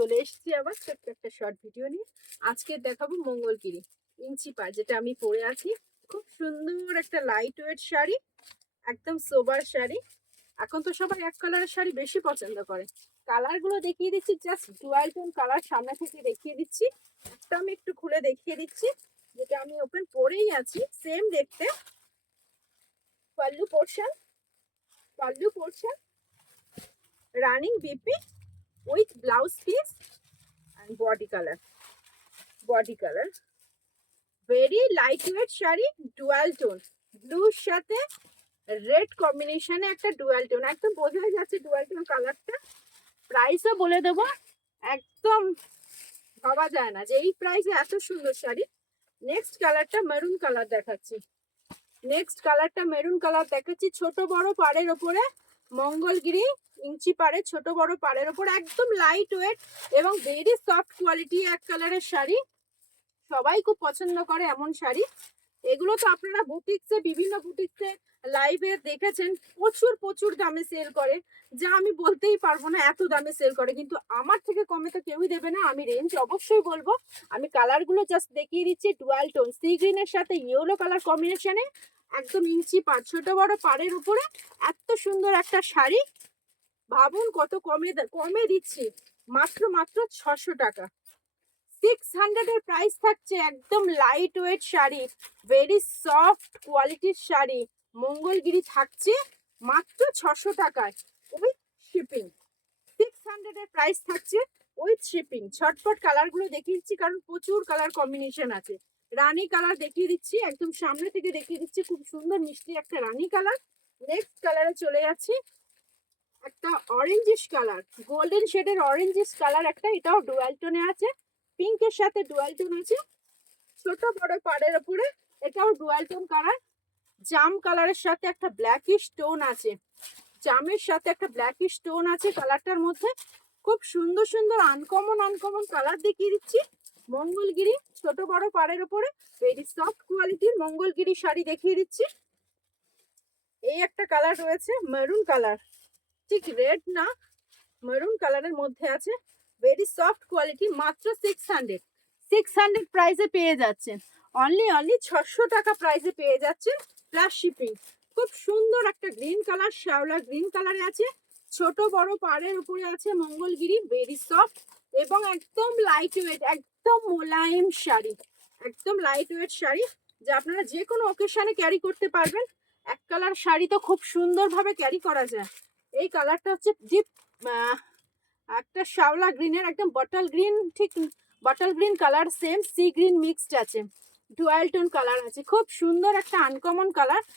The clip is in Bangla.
চলে এসেছি আবার ছোট্ট একটা শর্ট ভিডিও নিয়ে। আজকে দেখাবো মঙ্গলগিরি ইঞ্চি পাড়, যেটা আমি পরে আছি। খুব সুন্দর একটা লাইট ওয়েট শাড়ি, একদম সোবার শাড়ি। এখন তো সবাই এক কালারের শাড়ি বেশি পছন্দ করে। কালারগুলো দেখিয়ে দিচ্ছি, জাস্ট ডুয়াল টোন কালার সামনে থেকে দেখিয়ে দিচ্ছি। একটা আমি একটু খুলে দেখিয়ে দিচ্ছি, যেটা আমি ওপেন পরেই আছি, সেম দেখতে। Pallu portion, pallu portion running BP with blouse piece and body color very lightweight sari, dual tone ব্লুর সাথে রেড কম্বিনেশনে একটা ডুয়াল টোন, একদম বোঝাই যাচ্ছে ডুয়াল টোন কালারটা। প্রাইসও বলে দেবো, একদম ভাবা যায় না যে এই প্রাইসে এত সুন্দর শাড়ি। নেক্সট কালারটা মেরুন কালার দেখাচ্ছি, ছোট বড় পাড়ের ওপরে মঙ্গলগিরি ইঞ্চি পাড়ে, ছোট বড় পাড়ের ওপর একদম লাইট ওয়েট এবং ভেরি সফট কোয়ালিটি এক কালারের শাড়ি। সবাই খুব পছন্দ করে এমন শাড়ি। এগুলো তো আপনারা বুটিক্সে, বিভিন্ন বুটিক্সে লাইভে দেখেছেন, প্রচুর প্রচুর দামে সেল করে, যা আমি বলতেই পারবো না এত দামে সেল করে, কিন্তু আমার থেকে কমে তো কেউই দেবে না। আমি রেঞ্জ অবশ্যই বলবো। আমি কালারগুলো জাস্ট দেখিয়ে দিচ্ছি। ডুয়াল টোন সি গ্রিনের সাথে ইয়েলো কালার কম্বিনেশনে একদম ইঞ্চি পাড়, ছোট বড় পাড়ের উপরে এত সুন্দর একটা শাড়ি। ভাবুন কত কমে দিচ্ছি, মাত্র 600 টাকা। 600 এর প্রাইস থাকছে। একদম light weight sari, very soft কোয়ালিটির শাড়ি, মঙ্গলগিরি থাকছে মাত্র 600 টাকায় উইথ শিপিং। 600 এর প্রাইস থাকছে উইথ শিপিং। ছটপট কালারগুলো দেখিয়ে দিচ্ছি, কারণ প্রচুর কালার কম্বিনেশন আছে। রানী কালার দেখিয়ে দিচ্ছি, একদম সামনে থেকে দেখিয়ে দিচ্ছি, খুব সুন্দর মিষ্টি একটা রানী কালার। নেক্সট কালারে চলে যাচ্ছি, একটা অরেঞ্জিশ কালার, গোল্ডেন শেডের অরেঞ্জিশ কালার একটা, এটাও ডুয়াল টোনে আছে, পিঙ্কের সাথে ডুয়াল টোন আছে, ছোট বড় পাড়ের উপরে, এটাও ডুয়াল টোন কালার। জাম কালারের সাথে একটা ব্ল্যাকিশ টোন আছে, জামের সাথে একটা ব্ল্যাকিশ টোন আছে কালারটার মধ্যে। খুব সুন্দর সুন্দর আনকমন কালার দেখিয়ে দিচ্ছি। মঙ্গলগিরি ছোট বড় পাড়ের উপরে ভেরি সফট কোয়ালিটির মঙ্গলগিরি শাড়ি দেখিয়ে দিচ্ছি। এই একটা কালার রয়েছে মেরুন কালার, ঠিক রেড না, মেরুন কালারের মধ্যে আছে, ভেরি সফট কোয়ালিটি। মাত্র 600 প্রাইসে পেয়ে যাচ্ছেন। অনলি 600 টাকা প্রাইসে পেয়ে যাচ্ছেন, প্লাস শিপিং। খুব সুন্দর একটা গ্রিন কালার, শ্যাওলা গ্রিন কালারে আছে, ছোট বড় পাড়ের উপরে আছে মঙ্গলগিরি, ভেরি সফট এবং একদম লাইট ওয়েট, একদম মোলায়েম শাড়ি, একদম লাইট ওয়েট শাড়ি, যা আপনারা যে কোনো অকেশনে ক্যারি করতে পারবেন। এক কালার শাড়ি তো খুব সুন্দরভাবে ক্যারি করা যায়। এই কালারটা হচ্ছে ডিপ একটা শ্যাওলা গ্রিনের, একদম বটল গ্রিন, ঠিক bottle green colour, same sea green mixed আছে, ডুয়াল টোন কালার আছে, খুব সুন্দর একটা আনকমন কালার।